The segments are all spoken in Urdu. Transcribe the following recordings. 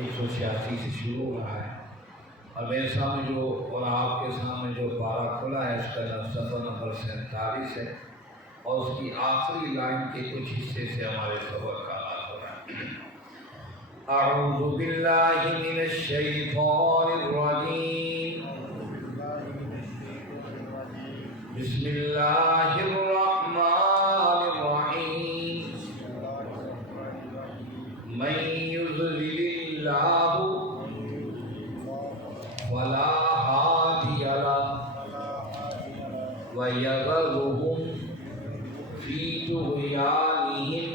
186 سے شروع ہو رہا ہے، اور میرے سامنے جو اور آپ کے سامنے جو پارہ کھلا ہے اس کا صفحہ نمبر 47 ہے، اور اس کی آخری لائن کے کچھ حصے سے ہمارے سبق کا آغاز ہو رہا ہے۔ اعوذ باللہ من الشیطان الرجیم، بسم اللہ الرحمن الرحیم، من یضلل اللہ فلا هادی له وَيَذَرُهُمْ فِي طُغْيَانِهِمْ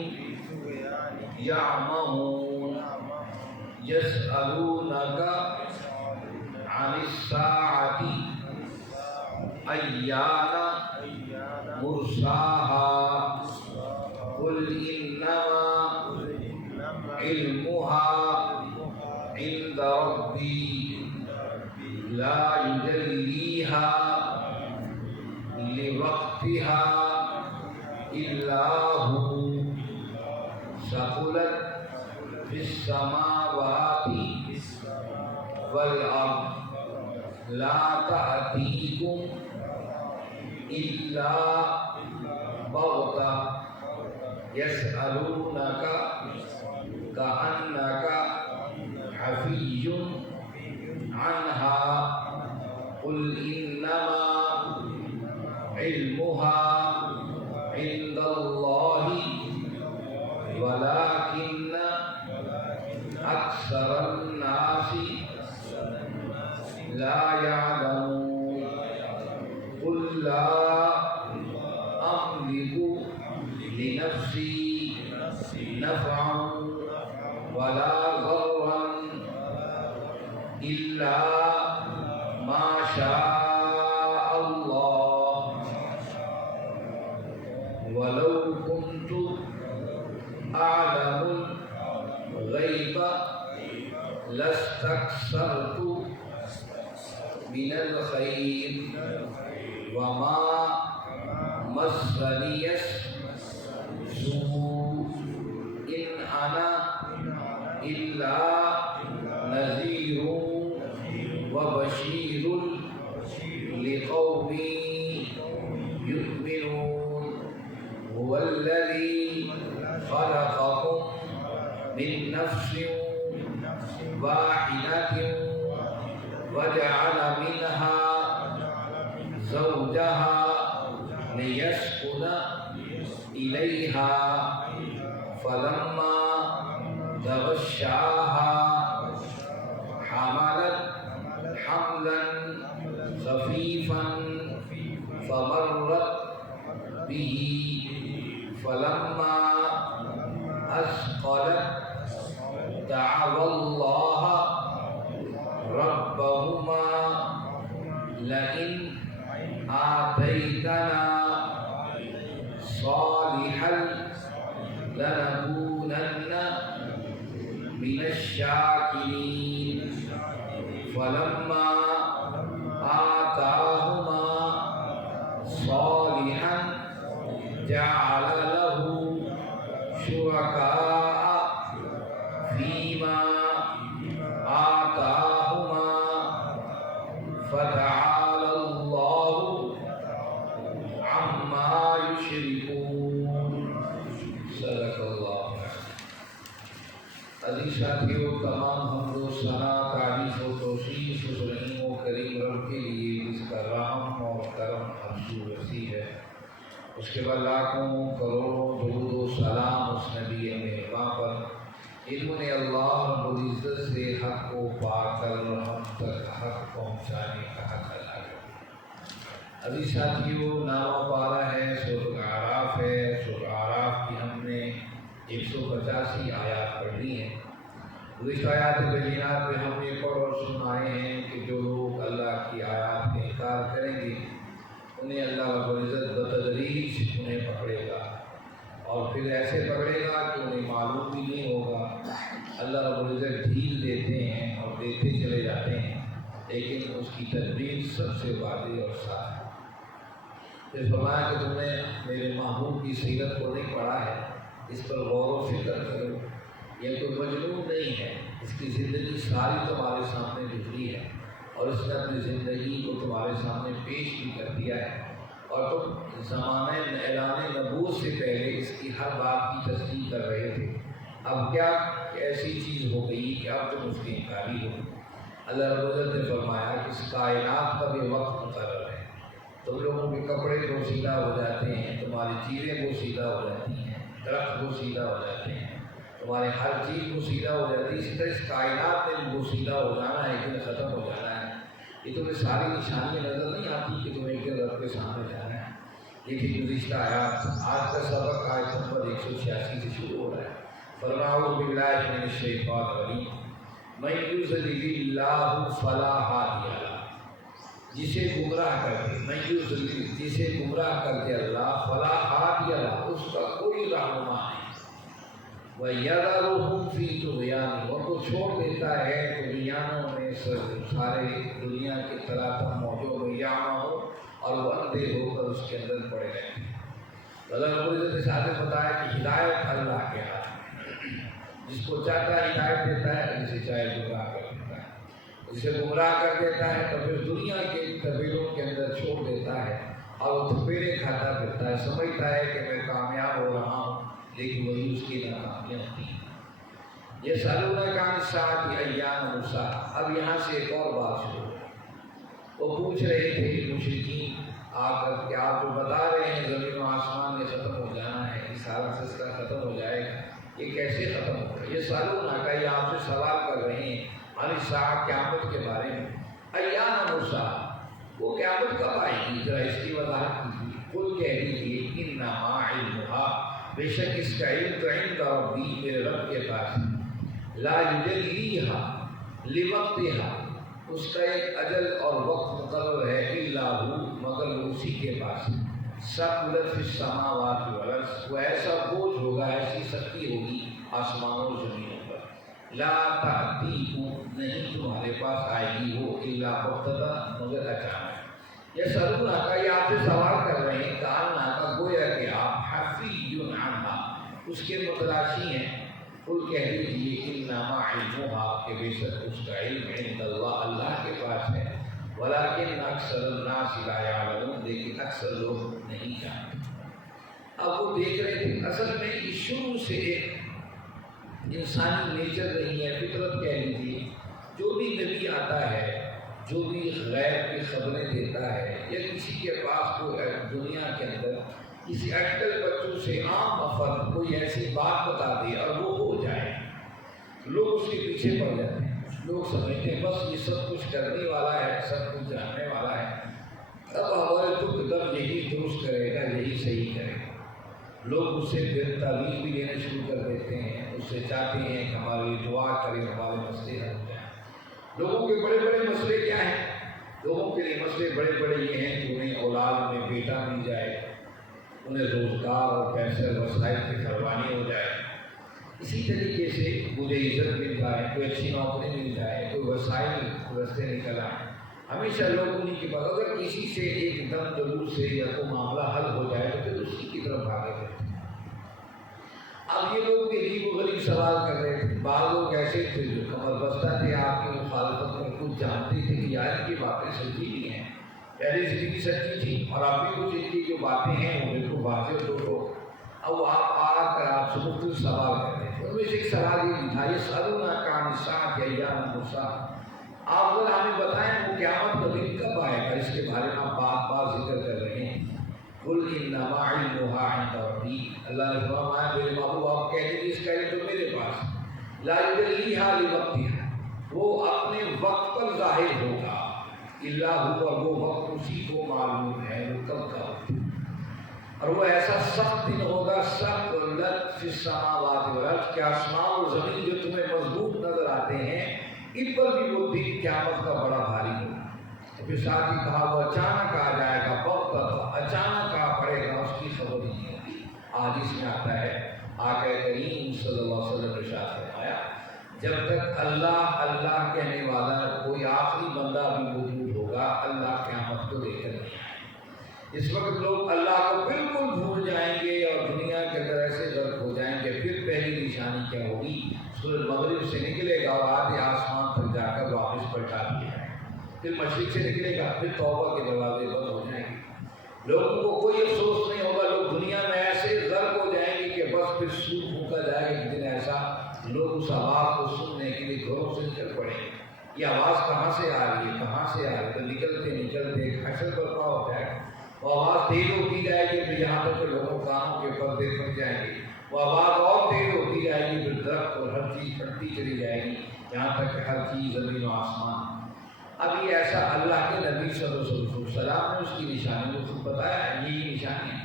يَعْمَهُونَ يَسْأَلُونَكَ عَنِ السَّاعَةِ أَيَّانَ مُرْسَاهَا قُلْ إِنَّمَا عِلْمُهَا عِندَ رَبِّي لا يجليها لوقتها إلا هو ثقلت في السماوات والأرض لا تأتيكم إلا بغتة يسألونك كأنك حفي عنها قل إنما علمها عند الله ولكن أكثر الناس لا يعلمون قل لا أملك لنفسي نفعا ولا ضرا إلا ما شاء الله ولو كنت أعلم الغيب لاستكثرت من الخير وما مسني السوء إن أنا إلا نذير وبشير لقوم يؤمنون هو الذي خلقكم من نفس واحدة وجعل منها زوجها ليسكن إليها فلما تغشاها حملت حملا خفيفا فمرت به فلما أثقلت دعوا الله ربهما لئن آتيتنا صالحا لنكونن من الشاكرين فلما آتاهما صالحا جعل له شركاء فيما آتاهما فتعالى الله عما يشركون صدق اللہ۔ عزیز ساتھیو، تمام حمد و ثنا، تعریف و توصیف اس رحیم و کریم رب کے لیے جس کا رحم اور کرم افزو وسیع ہے، اس کے بعد لاکھوں کروڑوں درود و سلام اس نبی مہرباں پر جنہوں نے اللہ رب العزت سے حق کو پا کر ہم تک حق پہنچانے کا حق ادا کیا۔ ابھی ساتھیوں، نامہ پارہ ہے، سورۃ الاعراف ہے۔ سورۃ الاعراف کی ہم نے 185 آیات پڑھ لی ہیں۔ اس آیات بینات میں ہم نے پڑھ اور سنائے ہیں کہ جو لوگ اللہ کی آیات کا انکار کریں گے انہیں اللہ رب العزت بتدریج انہیں پکڑے گا، اور پھر ایسے پکڑے گا کہ انہیں معلوم بھی نہیں ہوگا۔ اللہ رب العزت ڈھیل دیتے ہیں اور دیتے چلے جاتے ہیں، لیکن اس کی تدبیر سب سے واضح اور صاف ہے۔ پھر فرمایا کہ تم نے میرے محبوب کی سیرت کو نہیں پڑھا ہے، اس پر غور و فکر کرو۔ یہ کوئی مجنون نہیں ہے، اس اس کی زندگی ساری تمہارے سامنے گزری ہے اور اس نے اپنی زندگی کو تمہارے سامنے پیش بھی کر دیا ہے، اور تم زمانے اعلان نبوت سے پہلے اس کی ہر بات کی تصدیق کر رہے تھے۔ اب کیا ایسی چیز ہو گئی کہ اب تم اس کے انکاری ہو؟ اللہ رب العزت نے فرمایا کہ اس کائنات کا بھی وقت مقرر ہے۔ تم لوگوں کے کپڑے بوسیدہ ہو جاتے ہیں، تمہاری چیزیں بوسیدہ ہو جاتی ہیں، درخت بوسیدہ ہو جاتے ہیں، تمہاری ہر چیز بوسیدہ ہو جاتی ہے۔ اسی طرح اس کائنات میں بھی بوسیدہ ہو جانا ہے، ایک دن ختم ہو جانا ہے۔ یہ تمہیں ساری نشانیاں نظر نہیں آتی کہ تمہیں ایک دن رب کے سامنے جانا ہے؟ لیکن گزشتہ آیات آج کا سبق آیت نمبر 186 سے شروع ہو رہا ہے۔ فرمایا اعوذ باللہ من الشیطان الرجیم من یضلل اللہ فلا ہادی لہ، جسے گمراہ کر دے، من یضلل جسے گمراہ کر دے اللہ، فلا ہادی لہ اس کا کوئی رہنما نہیں، وَيَذَرُهُمْ فِي طُغْيَانِهِمْ اور کو چھوڑ دیتا ہے طغیانوں میں سارے دنیا کے تلاطم موجود ہو یعمہون اور وہ اندھے ہو کر اس کے اندر پڑے رہتے ہیں۔ اللہ رب العزت نے ساتھ بتایا کہ ہدایت اللہ کے ہاتھ میں، جس کو چاہتا ہے ہدایت دیتا ہے، جسے چاہے گمراہ کر دیتا ہے، جسے گمراہ کر دیتا ہے تو پھر دنیا کے طویلوں کے اندر چھوڑ دیتا ہے اور وہ تھپیڑے کھاتا پھرتا ہے، سمجھتا ہے کہ میں کامیاب ہو رہا ہوں، لیکن وہی اس کی ناکامیاں ہوتی ہیں۔ یہ سألونک عن الساعة ایان مرساها، اب یہاں سے ایک اور بات شروع ہے۔ وہ پوچھ رہے تھے مشرکین آ کر کہ آپ جو بتا رہے ہیں زمین و آسمان یہ ختم ہو جانا ہے، یہ سارا سلسلہ ختم ہو جائے گا، یہ کیسے ختم ہوگا؟ یہ سألونک، یہ آپ سے سوال کر رہے ہیں عن الساعة قیامت کے بارے میں، ایان مرساها وہ قیامت کب آئے گی، ذرا اس کی وضاحت کیجیے۔ قل کہہ دیجیے انما علمها، بے شک اس کا علم تو عند ربی میرے رب کے پاس ہے، لا یجلیھا لوقتھا اس کا ایک اجل اور وقت مقرر ہے، الا ہو مگر اسی کے پاس ہے، ثقلت فی السماوات والارض وہ ایسا بوجھ ہوگا، ایسی سختی ہوگی آسمانوں اور زمینوں پر، لا تأتیکم نہیں تمہارے پاس آئے گی وہ الا بغتۃ مگر اچانک۔ یہ سألونک یہ آپ سے سوال کر رہے ہیں کأنک گویا کہ آپ حفی عنہا اس کے متلاشی ہیں۔ قل کہہ دیجیے انما علمها کہ بے شک اس کا علم عند اللہ اللہ کے پاس ہے، ولکن اکثر الناس لا یعلمون لیکن اکثر لوگ نہیں جانتے۔ اب وہ دیکھ رہے تھے اصل میں یہ شروع سے ایک انسانی نیچر نہیں ہے، فطرت کہہ لیجیے۔ جو بھی نبی آتا ہے، جو بھی غیب کی خبریں دیتا ہے، یا کسی کے پاس کوئی دنیا کے اندر کسی اٹکل بچوں سے عام افراد کوئی ایسی بات بتا دے اور وہ ہو جائے، لوگ اس کے پیچھے پڑ جاتے ہیں۔ لوگ سمجھتے ہیں بس یہ سب کچھ کرنے والا ہے، سب کچھ جاننے والا ہے، اب ہمارے دکھ درد یہی درست کرے گا، یہی صحیح کرے گا۔ لوگ اس سے پھر تعویذ بھی لینا شروع کر دیتے ہیں، اس سے چاہتے ہیں کہ ہماری دعا کرے، ہمارے مسئلے حل ہو جائیں۔ لوگوں کے بڑے بڑے مسئلے کیا ہیں؟ لوگوں کے لیے مسئلے بڑے بڑے یہ ہیں کہ انہیں اولاد میں بیٹا مل جائے، انہیں روزگار اور پیسے وسائل کی فراوانی ہو جائے، اسی طریقے سے مجھے عزت مل جائے، کوئی اچھی نوکری مل جائے، کوئی وسائل رستے نکل آئے۔ ہمیشہ لوگ انہیں کی بات، اگر کسی سے ایک دم ضرور سے یا کوئی معاملہ حل ہو جائے تو پھر اسی کی طرف بھاگے کرتے ہیں۔ اب یہ لوگ بھی عجیب و غریب سوال کر رہے تھے۔ بعض لوگ ایسے تھے جو کمر بستہ تھے، آپ کی مخالفت میں کچھ جانتے تھے کہ یار کی باتیں سچی نہیں ہیں، پہلے سے بھی سچی تھی اور اب بھی کچھ ان کی جو باتیں ہیں وہ بالکل واضح تو اب آپ آ کر آپ سے مختلف سوال کرتے ہیں۔ ان میں سے ایک سوال یہ تھا، یہ سألونک عن الساعة ایان مرساها، آپ ذرا ہمیں بتائیں وہ قیامت کا دن کب آئے گا، اس کے بارے میں آپ بات بات ذکر کر رہے ہیں۔ قل انما علمها عند ربی، اللہ نے فرمایا میرے محبوب آپ کہہ دیجیے اس کا علم تو میرے پاس ہے، لا یجلیھا لوقتھا وہ اپنے وقت پر ظاہر ہوگا، الا ہوا وہ وقت اسی کو معلوم ہے وہ کب کا ہوگا، اور وہ ایسا سخت دن ہوگا، ثقلت فی السماوات والارض کہ آسمان اور زمین جو تمہیں مضبوط نظر آتے ہیں ان پر بھی وہ دن قیامت کا بڑا بھاری ہوگا۔ پھر ساتھ ہی کہا وہ اچانک آ جائے گا، بغتۃ اچانک آ پڑے گا، اس کی خبر نہیں ہوگی۔ حدیث میں آتا ہے آقا کریم صلی اللہ علیہ وسلم نے ارشاد فرمایا جب تک اللہ اللہ کہنے والا کوئی آخری بندہ بھی موجود ہوگا، اللہ قیامت کو لے کر نہیں آئے۔ اس وقت لوگ اللہ کو بالکل بھول جائیں گے اور دنیا کے اندر ایسے غرق ہو جائیں گے۔ پھر پہلی نشانی کیا ہوگی؟ سورج مغرب سے نکلے گا اور آدھے بٹھا دیا ہے، پھر مشرق سے نکلے گا، پھر توبہ کے دروازے بند ہو جائیں گے، لوگوں کو کوئی افسوس نہیں ہوگا، لوگ دنیا میں ایسے غرق ہو جائیں گے کہ بس پھر سور پھونکا جائے گا ایک دن ایسا، لوگ اس آواز کو سننے کے لیے گھروں سے نکل پڑیں گے، یہ آواز کہاں سے آ رہی ہے، کہاں سے آ رہی ہے، تو نکلتے نکلتے حشر برپا ہو جائے گا، وہ آواز تیز ہوتی جائے گی، پھر یہاں تک کہ لوگوں کانوں کے پردے پھٹ جائیں گے، وہ آواز اور تیز ہوتی جائے گی، پھر درخت اور ہر چیز پھٹتی چلی جائے گی، یہاں تک کہ ہر چیز زمین و آسمان۔ اب یہ ایسا اللہ کے نبی صلی اللہ علیہ وسلم نے اس کی نشانی کو خود بتایا، یہی نشانی ہے۔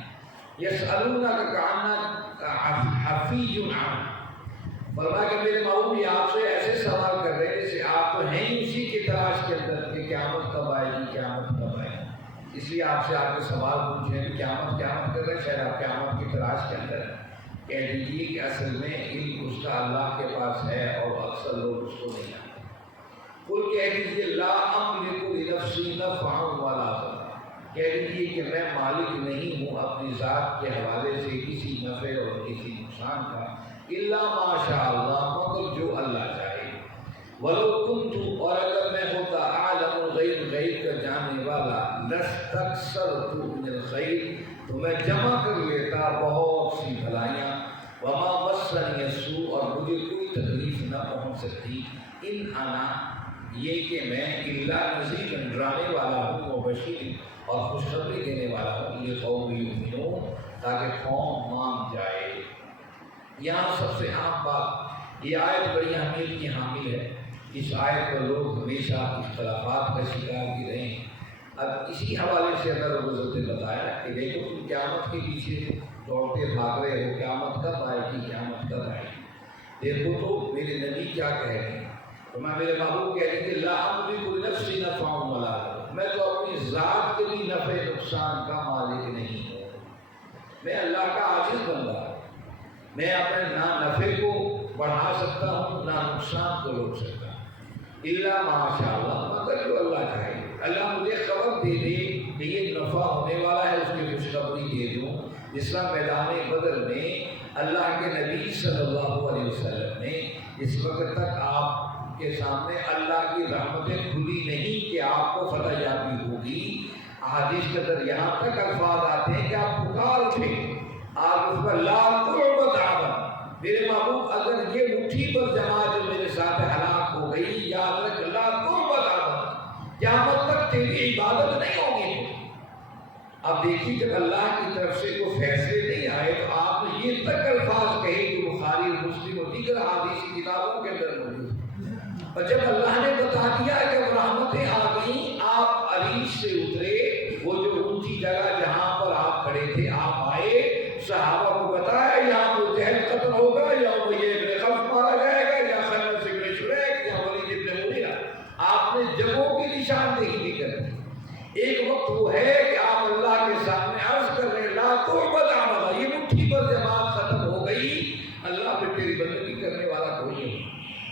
یسألونک کأنک حفیظ عنہ، فرمایا کہ میرے محبوب یہ آپ سے ایسے سوال کر رہے ہیں جیسے آپ تو ہیں ہی اسی کی تلاش کے اندر کہ قیامت کب آئے گی، قیامت کب آئے گی، اس لیے آپ سے آپ کے سوال پوچھے ہیں کہ قیامت کر رہے ہیں، شاید آپ قیامت کی تلاش کے اندر کہہ دیجیے کہ اصل میں علم اس کا اللہ کے پاس ہے اور اکثر لوگ اس کو نہیں آتے۔ قل کہہ دیجیے لا املک لنفسی نفعا ولا ضرا، کہہ دیجیے کہ میں مالک نہیں ہوں اپنی ذات کے حوالے سے کسی نفع اور کسی نقصان کا، الا ما شاء اللہ، مگر جو اللہ چاہے، ولو کنت، اور اگر میں ہوتا اعلم الغیب، غیب کا جاننے والا، لاستکثرت من الخیر، تو میں جمع کر لیتا بہت سی بھلائیاں، وما مسنی السوء، اور مجھے کوئی تکلیف نہ پہنچ سکتی، ان انا، یہ کہ میں الا نذیر، ڈرانے والا ہوں، و بشیر، اور خوشخبری دینے والا ہوں، لقوم یؤمنون، تاکہ قوم مان جائے۔ یہاں سب سے عام بات، یہ آیت بڑی اہمیت کی حامل ہے، اس آیت پر لوگ ہمیشہ اختلافات کا شکار بھی رہے ہیں۔ اب اسی حوالے سے اگر حضرت نے بتایا کہ دیکھو تم قیامت کے پیچھے دوڑتے بھاگ رہے ہو، قیامت کب آئے گی، قیامت کب آئے گی، دیکھو تو میرے نبی کیا کہہ رہے ہیں، تو میں میرے محبوب کہہ رہی کہ لا املک لنفسی نفعا ولا ضرا، میں تو اپنی ذات کے بھی نفع نقصان کا مالک نہیں ہوں، میں اللہ کا عاجز بندہ ہوں، میں اپنے نہ نفع کو بڑھا سکتا ہوں نہ نقصان کو روک سکتا ہوں، الا ما شاء اللہ، مگر جو اللہ چاہے، اللہ مجھے خبر دے دے کہ یہ نفع ہونے والا ہے، اس کی خوشخبری دے دوں، جس طرح میدان بدر میں اللہ کے نبی صلی اللہ علیہ وسلم نے اس وقت تک آپ کے سامنے اللہ کی رحمتیں کھلی نہیں کہ آپ کو فتح یابی ہوگی، احادیث کے اندر یہاں تک الفاظ آتے ہیں کہ آپ پکار اٹھے، آپ اس پر لا تعبد عبد، میرے محبوب اگر یہ مٹھی پر جماعت جو میرے ساتھ ہلاک ہو گئی، یاد رکھ لا تعبد عبد، قیامت تک تیری عبادت نہیں ہوگی۔ اب دیکھیے جب اللہ کی طرف سے کوئی فیصلے نہیں آئے تو آپ نے یہ تک الفاظ کہے کہ بخاری مسلم اور دیگر حدیث کی کتابوں کے اندر موجود، اور جب اللہ نے بتا دیا کہ رحمتیں آ گئیں، آپ عریش سے اترے، وہ جو اونچی جگہ جہاں پر آپ کھڑے تھے آپ آئے، صحابہ کو بتایا یہاں ابو جہل قتل ہوگا، یا ابی بن خلف مارا جائے گا، یا خنس بن شریح، یا ولید بن مغیرہ، آپ نے جگہوں کی نشاندہی بھی کر دی۔ ایک وقت وہ ہے کہ آپ اللہ کے سامنے عرض کر رہے لا تعبد عبد، یہ مٹھی پر جماعت ختم ہو گئی، اللہ پہ تیری بندگی کرنے والا کوئی نہیں۔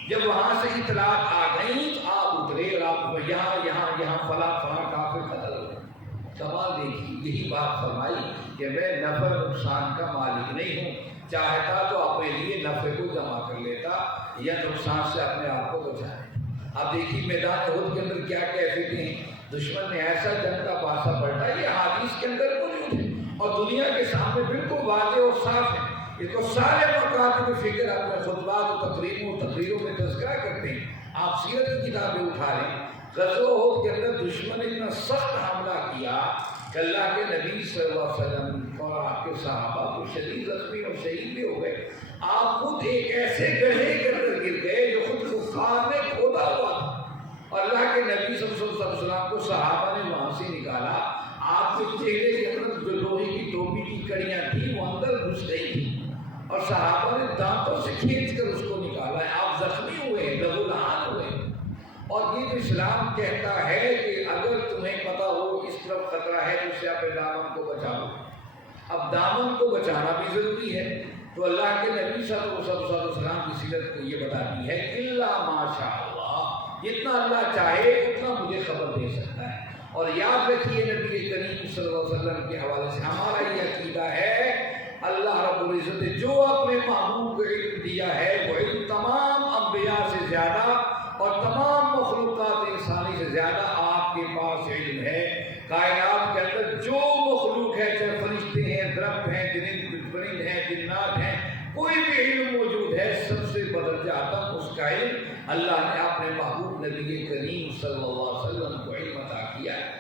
جب وہاں سے اطلاعات آ گئیں تو آپ اترے اور آپ یہاں فلاں کافر قتل ہو گئے۔ کمال دیکھیے، یہی بات فرمائی کہ میں نفع نقصان کا مالک نہیں ہوں، چاہتا تو اپنے لیے نفع کو جمع کر لیتا یا نقصان سے اپنے آپ کو بچائے۔ اب دیکھیے میدان احد کے اندر کیا کیفیتیں ہیں، دشمن نے ایسا جنگ کا پاسا پلٹا، یہ حدیث کے اندر موجود ہے اور دنیا کے سامنے بالکل واضح اور صاف ہے، اس کو سارے مکاتب فکر اپنے خطبات و تقریروں میں تذکرہ کرتے ہیں۔ آپ سیرت کی کتابیں اٹھا لیں، غزوہ احد کے اندر دشمن نے اتنا سخت حملہ کیا کہ اللہ کے نبی صلی اللہ علیہ وسلم اور آپ کے صحابہ کو شدید زخمی اور شہید بھی ہو گئے، آپ خود ایک ایسے گڑھے کے اندر گر گئے جو خود کفار نے کھودا ہوا تھا، اور اللہ کے نبی صلی اللہ علیہ وسلم کو صحابہ نے وہاں سے نکالا، آپ کے چہرے کے اندر جو لوہے کی ٹوپی کی کڑیاں تھیں وہ اندر گھس گئی تھی، اور صحابہ نے دانتوں سے کھینچ کر اس کو نکالا ہے، آپ زخمی ہوئے، لہو لہان ہوئے۔ اور یہ جو اسلام کہتا ہے کہ اگر تمہیں پتہ ہو اس طرف خطرہ ہے تو اس سے اپنے دامن کو بچاؤ، اب دامن کو بچانا بھی ضروری ہے، تو اللہ کے نبی صلی اللہ علیہ وسلم کی سیرت کو یہ بتاتی ہے الا ما شاء اللہ، جتنا اللہ چاہے اتنا مجھے خبر دے سکتا ہے۔ اور یاد رکھیے نبی کریم صلی اللہ علیہ وسلم کے حوالے سے ہمارا یہ عقیدہ ہے، اللہ رب العزت نے جو اپنے محبوب کو علم دیا ہے وہ علم تمام انبیاء سے زیادہ اور تمام مخلوقات کا علم اللہ نے اپنے محبوب نبی کریم صلی اللہ علیہ وسلم کو علم عطا کیا ہے،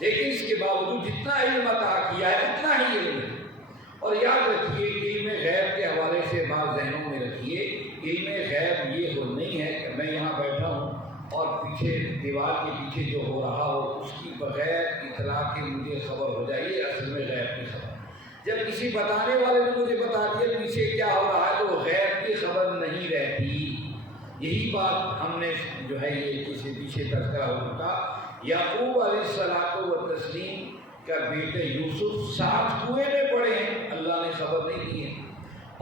لیکن اس کے باوجود جتنا علم عطا کیا ہے اتنا ہی علم ہے۔ اور یاد رکھیے علم غیب کے حوالے سے بات ذہنوں میں رکھیے، علم غیب یہ ہو نہیں ہے کہ میں یہاں بیٹھا ہوں اور پیچھے دیوار کے پیچھے جو ہو رہا ہو اس کی بغیر اطلاع کے مجھے خبر ہو جائے، یہ اصل میں غیب کی خبر۔ جب کسی بتانے والے نے مجھے بتا دیا پیچھے کیا ہو رہا ہے تو غیب کی خبر نہیں رہتی۔ یہی بات ہم نے جو ہے یہ کسی پیچھے تذکرہ ہو چکا، یعقوب علیہ السلام و تسلیم کا بیٹے یوسف 7 کنویں میں پڑے ہیں، اللہ نے خبر نہیں دی ہے،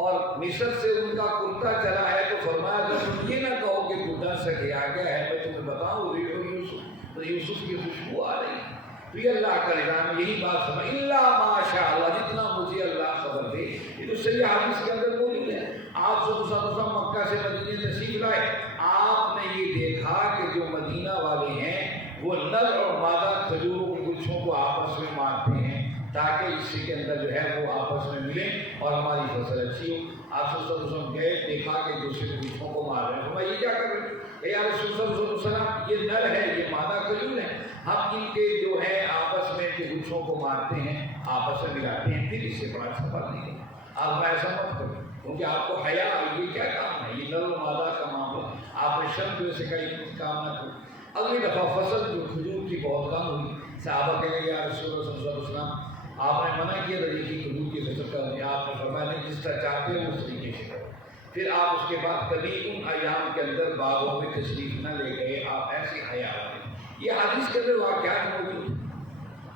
اور مصر سے ان کا کرتا چلا ہے تو فرمایا جب تم یہ نہ کہو کہ کرتا سکے آ گیا ہے، میں تمہیں بتاؤں یوسف، تو یوسف کی خوشبو آ رہی ہے۔ تو یہ اللہ کا نظام، یہی بات سمجھ، اللہ ماشاء اللہ، جتنا مجھے اللہ خبر دے۔ یہ تو صحیح حدیث کے اندر موجود ہے۔ آپ صلی اللہ علیہ وسلم مکہ سے مدینے تشریف لائے، آپ نے یہ دیکھا کہ جو مدینہ والے ہیں وہ نر اور مادہ کھجوروں کے گچھوں کو آپس میں مارتے ہیں تاکہ اسی کے اندر جو ہے وہ آپس میں ملیں اور ہماری فصل اچھی ہو۔ آپ صلی اللہ علیہ وسلم گئے، دیکھا کہ دوسرے گچھوں کو مار رہے ہیں، تو یہ کیا کر رہے ہیں؟ یا رسول اللہ صلی اللہ علیہ وسلم، یہ نر ہے، یہ مادہ کھجور ہے، ہم ان کے جو ہے آپس میں کے گچھوں کو مارتے ہیں، آپس میں ملاتے ہیں، پھر اس سے بڑا سفر نہیں ہے۔ آپ ایسا مت کریں کیونکہ آپ کو حیا، یہ کیا کام ہے، یہ نر و مادہ کا معاملہ، آپ نے شرط جو سے کہیں کام نہ کریں۔ اگلی دفعہ فصل جو کھجور کی بہت کم ہوئی، صحابہ کہیں گے یا رسول اللہ صلی اللہ علیہ وسلم آپ نے منع کیا رہی کہ کھجور کی فصل کرنے، آپ نے فرمایا نہیں، جس طرح چاہتے ہو اس طریقے سے کرو۔ پھر آپ اس کے بعد کبھی ان ایام کے اندر باغوں میں تشریف نہ لے گئے، آپ ایسے حیا کریں۔ یہ حدیث کے اندر واقعات موجود ہیں۔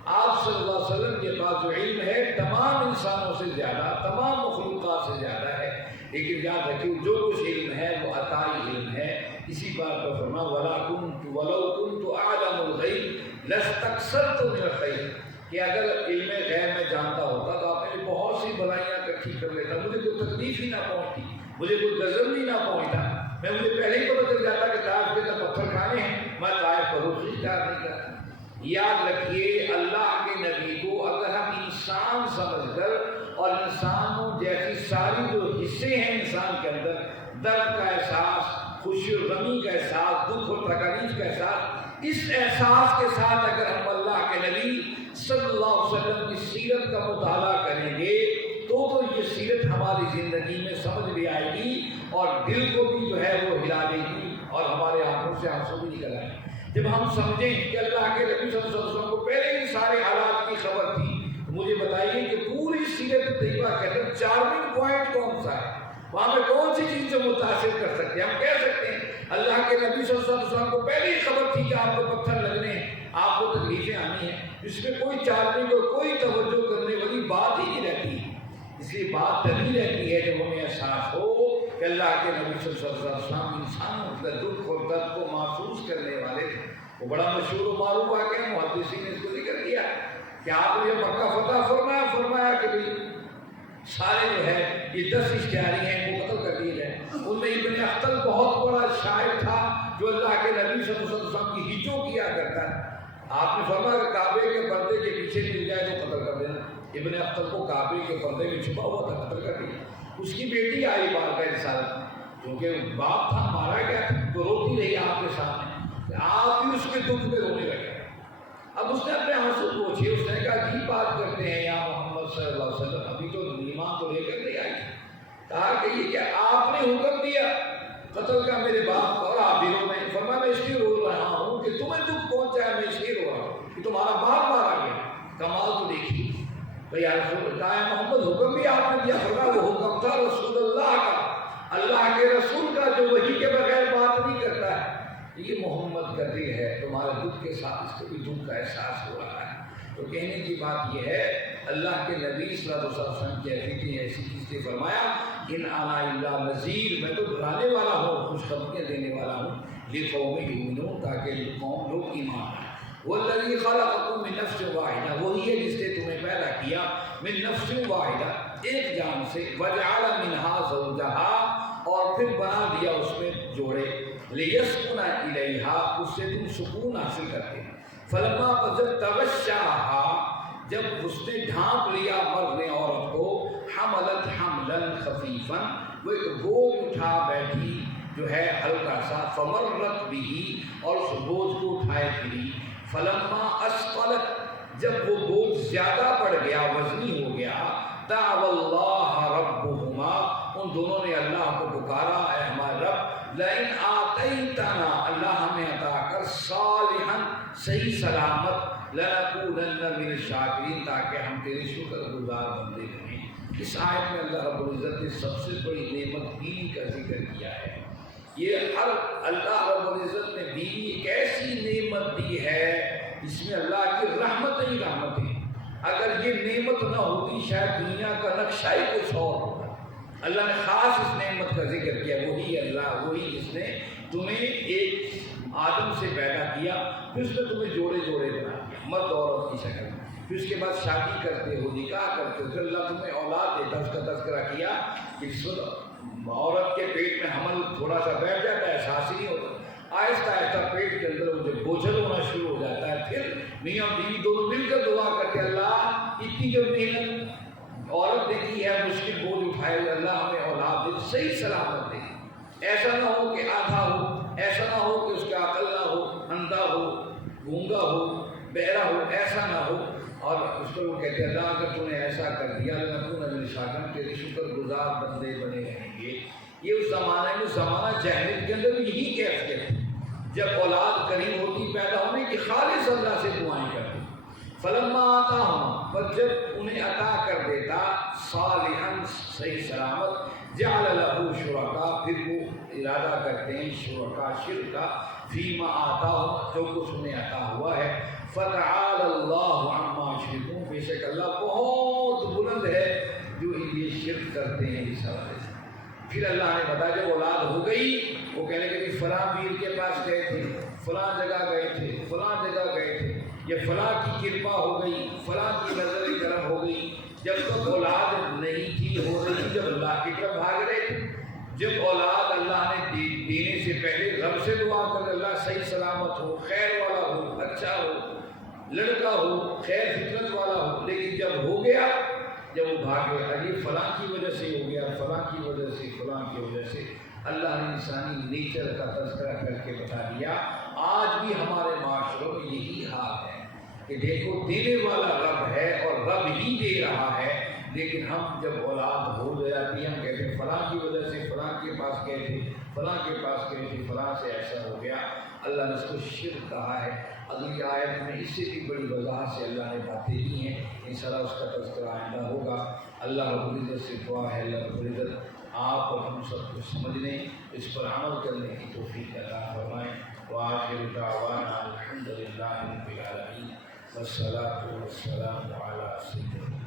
آپ صلی اللہ علیہ وسلم کے پاس جو علم ہے تمام انسانوں سے زیادہ، تمام مخلوقات سے زیادہ ہے، لیکن یاد رکھیے جو کچھ علم ہے وہ عطائی علم ہے۔ اسی بات پر فرما وَلَوْ كُنْتُ أَعْلَمُ الْغَيْبَ لَاسْتَكْثَرْتُ مِنَ الْخَيْرِ، کہ اگر علم غیب میں جانتا ہوتا تو آپ نے بہت سی بلائیاں اکٹھی کر لیتا، مجھے کوئی تکلیف ہی نہ پہنچتی، مجھے کوئی غضب ہی نہ پہنچتا، مجھے پہلے ہی پتہ چل جاتا کہ طائف کے اندر پتھر کھانے ہیں، میں طائف پر روز اختیار نہیں کرتا۔ یاد رکھیے اللہ کے نبی کو اگر ہم انسان سمجھ کر اور انسانوں جیسی ساری جو حصے ہیں انسان کے اندر، درد کا احساس، خوشی و غمی کا احساس، دکھ اور تکلیف کا احساس، اس احساس کے ساتھ اگر ہم اللہ کے نبی صلی اللہ علیہ وسلم کی سیرت کا مطالعہ کریں گے تو یہ سیرت ہماری زندگی میں سمجھ بھی آئے گی اور دل کو بھی جو ہے وہ ہلا دے گی اور ہمارے آنکھوں سے آنسو بھی نکل آئے گی۔ جب ہم سمجھیں کہ اللہ کے نبی صلی اللہ علیہ وسلم کو پہلے ہی سارے حالات کی خبر تھی، تو مجھے بتائیے کہ پوری سیرت طیبہ کے اندر چارمنگ پوائنٹ کون سا ہے، وہاں میں کون سی چیز سے متاثر کر سکتے ہیں؟ ہم کہہ سکتے ہیں اللہ کے نبی صلی اللہ علیہ وسلم کو پہلے ہی خبر تھی کہ آپ کو پتھر لگنے ہیں، آپ کو تکلیفیں آنی ہیں، اس میں کوئی چارمنگ اور کوئی توجہ کرنے والی بات ہی نہیں رہتی۔ اس لیے بات تبھی رہتی ہے جب ہمیں احساس ہو کہ اللہ کے نبی صلی اللہ علیہ وسلم انسانوں کے دکھ اور درد کو محسوس کرنے والے تھے۔ وہ بڑا مشہور و معروف واقعہ ہے، محدثین نے اس کو ذکر کیا کہ آپ نے مکہ فتح فرمایا کہ بھئی سارے جو ہے یہ 10 اشتہاری ہیں وہ قتل کر دیے جائیں۔ ان میں ابن اختل بہت بڑا شاعر تھا جو اللہ کے نبی صلی اللہ علیہ وسلم کی ہجو کیا کرتا ہے۔ آپ نے فرمایا کہ کعبے کے پردے کے پیچھے مل جائے تو قتل کر دینا۔ ابن اختل کو کعبے کے پردے میں چھپا ہوا تھا، قتل کر دیا۔ اس کی بیٹی آئی بار کا رسالت، کیونکہ باپ تھا مارا گیا تو روتی رہی آپ کے سامنے، آپ بھی اس کے دکھ میں رونے لگے۔ اب اس نے اپنے آنسو پوچھے، اس نے کہا عجیب بات کرتے ہیں یا محمد صلی اللہ علیہ وسلم، ابھی تو ایمان تو لے کر نہیں آئی۔ کہا کہ یہ کیا آپ نے حکم دیا قتل کا میرے باپ کا اور آپ بھی رو رہے ہیں؟ فرمایا میں اس لیے رو رہا ہوں کہ تمہیں دکھ پہنچا ہے، میں اس لیے رو رہا ہوں کہ تمہارا باپ مارا گیا۔ کمال تو دیکھیے بھائی، کہا محمد حکم بھی آپ نے دیا، فرمایا وہ حکم تھا رسول اللہ کا، اللہ کے رسول کا جو وحی کے بغیر بات نہیں کرتا ہے۔ یہ محمد کا دل ہے، تمہارے دکھ کے ساتھ اس کو بھی دکھ کا احساس ہو رہا ہے۔ تو کہنے کی بات یہ ہے اللہ کے نبی صلی اللہ علیہ وسلم کی حقیقت ایسی چیز نے فرمایا ان انا الا نذیر، میں تو ڈرانے والا ہوں، خوشخبریاں دینے والا ہوں، لقوم یؤمنون، تاکہ قوم لوگ ایمان لائیں۔ والذی خلقکم من نفس واحدہ، وہی ہے جس نے تمہیں پیدا کیا من نفس واحدہ، ایک جان سے، وجعل منہا زوجہا، اور پھر بنا دیا اس میں جوڑے، لیسکن الیہا، اس سے تم سکون حاصل کرتے ہیں۔ فلما جب تغشاہا، جب اس نے ڈھانپ لیا مرد نے عورت کو، حملت حملا خفیفا، وہ ایک بوجھ اٹھا بیٹھی جو ہے ہلکا سا، فمرت بھی، اور اس بوجھ کو اٹھائے پھری، فلما اسقلت، جب وہ بوجھ زیادہ بڑھ گیا، وزنی ہو گیا، دعوا اللہ ربہما، ان دونوں نے اللہ کو پکارا، اے ہمارے رب، لئن آتیتنا، اللہ ہمیں عطا کر، صالحا، صحیح سلامت، لنکونن من الشاکرین، تاکہ ہم تیرے شکر گزار بندے بنیں۔ اس آیت میں اللہ رب العزت نے سب سے بڑی نعمت بیوی کا ذکر کیا ہے۔ یہ ہر اللہ رب العزت نے بیوی ایک ایسی نعمت دی ہے جس میں اللہ کی رحمت ہی رحمت ہے۔ اگر یہ نعمت نہ ہوتی شاید دنیا کا نقشہ ہی کچھ اور ہوتا۔ اللہ نے خاص اس نعمت کا ذکر کیا، وہی اللہ، وہی جس نے تمہیں ایک آدم سے پیدا کیا، پھر اس نے تمہیں جوڑے جوڑے بنا دیا، مرد عورت کی شکل میں، پھر اس کے بعد شادی کرتے ہو، نکاح کرتے ہو، پھر اللہ تمہیں اولاد دیتا، اس کا تذکرہ کیا کہ اس وقت عورت کے پیٹ میں حمل تھوڑا سا بیٹھ جاتا ہے، احساس ہی نہیں ہوتا، آہستہ آہستہ پیٹ کے اندر وہ جو بوجھل ہونا شروع ہو جاتا ہے، پھر میاں بیوی دونوں مل کر دعا کرتے، اللہ اتنی جو محنت عورت نے کی ہے، مشکل بوجھ اٹھائے ہوئے، اللہ ہمیں اولاد دے، صحیح سلامت دے، ایسا نہ ہو کہ آدھا ہو، ایسا نہ ہو کہ اس کا عقل نہ ہو، اندھا ہو، گونگا ہو، بہرا ہو، ایسا نہ ہو۔ اور اس کو وہ کہتے ہیں اللہ اگر تو نے ایسا کر دیا، لنکون من الشاکرین، تیرے شکر گزار بندے بنے رہیں گے۔ یہ اس زمانے میں، زمانہ جاہلیت کے اندر بھی یہی کیفیت تھی، جب اولاد قریب ہوتی پیدا ہونے کی، خالص اللہ سے دعائیں کرتے، فلما آتاہم، پر جب انہیں عطا کر دیتا، صالحا، صحیح سلامت، جعل لہ شرکا، پھر وہ ارادہ کرتے ہیں شرکا، شرک کا، فیما آتاہم، جو کچھ انہیں عطا ہوا ہے، فتعالی اللہ عما یشرکون، بے شک اللہ بہت بلند ہے جو یہ شرک کرتے ہیں اس حوالے سے۔ پھر اللہ نے بتایا جب اولاد ہو گئی، وہ کہنے کہ فلاں پیر کے پاس گئے تھے، فلاں جگہ گئے تھے، فلاں جگہ گئے تھے، یہ فلاں کی کرپا ہو گئی، فلاں کی نظر کرم ہو گئی، جب تک اولاد نہیں تھی، ہو رہی تھی، جب اللہ کی طرف بھاگ رہے تھے، جب اولاد اللہ نے دینے سے پہلے رب سے دعا کر اللہ صحیح سلامت ہو، خیر والا ہو، اچھا ہو، لڑکا ہو، خیر فطرت والا ہو، لیکن جب ہو گیا، جب وہ بھاگ گئے، یہ فلاں کی وجہ سے ہو گیا، فلاں کی وجہ سے، فلاں کی وجہ سے، اللہ نے انسانی نیچر کا تذکرہ کر کے بتا دیا۔ آج بھی ہمارے معاشروں میں یہی حال ہے کہ دیکھو دینے والا رب ہے اور رب ہی دے رہا ہے، لیکن ہم جب اولاد ہو جاتی ہے ہم کہتے ہیں فلاں کی وجہ سے، فلاں کے پاس گئے تھے، فلاں کے پاس گئے تھے، فلاں سے ایسا ہو گیا۔ اللہ نے اس کو شرک کہا ہے۔ اگلی آیت میں اس سے بھی بڑی وضاحت سے اللہ نے باتیں دی ہیں، انشاءاللہ اس کا تذکرہ آئندہ ہوگا۔ اللہ رب العزت سے دعا ہے اللہ رب العزت آپ اور ہم سب کو سمجھنے، اس پر عمل کرنے کی توفیق عطا فرمائیں۔ وآخر دعوانا الحمد للہ رب العالمین، والصلاۃ والسلام علی سیدنا